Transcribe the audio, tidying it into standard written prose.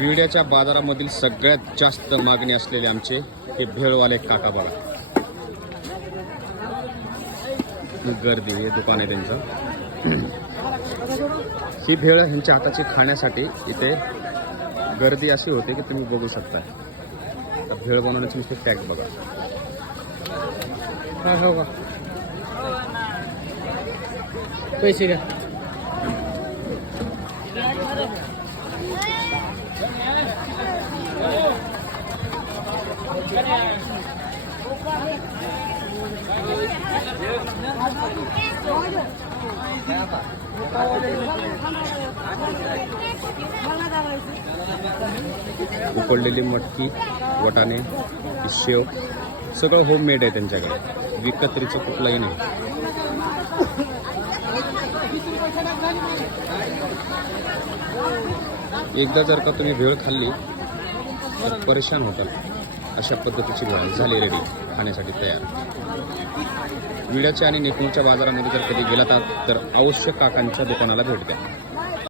विड्याच्या बाजारामधील सगळ्यात जास्त मागणी असलेले आमचे हे भेळवाले काका बघा. गर्दी हे दुकान आहे त्यांचं. ही भेळ ह्यांच्या हाताची खाण्यासाठी इथे गर्दी अशी होते की तुम्ही बघू शकता. भेळ बनवण्याचे नुसते टॅग बघा. हो का पैसे घ्या. उकडलेली मटकी, वटाणे, शेव सगळं होममेड आहे त्यांच्याकडे. विकत्रीचं कुठलंही नाही. एकदा जर का तुम्ही भेळ खाल्ली तर परेशान होताल. अशा पद्धतीची भेळ झाली रेडी खाण्यासाठी तयार. विड्याच्या आणि नेकूरच्या बाजारामध्ये जर कधी गेलात तर अवश्य काकांच्या दुकानाला भेट द्या.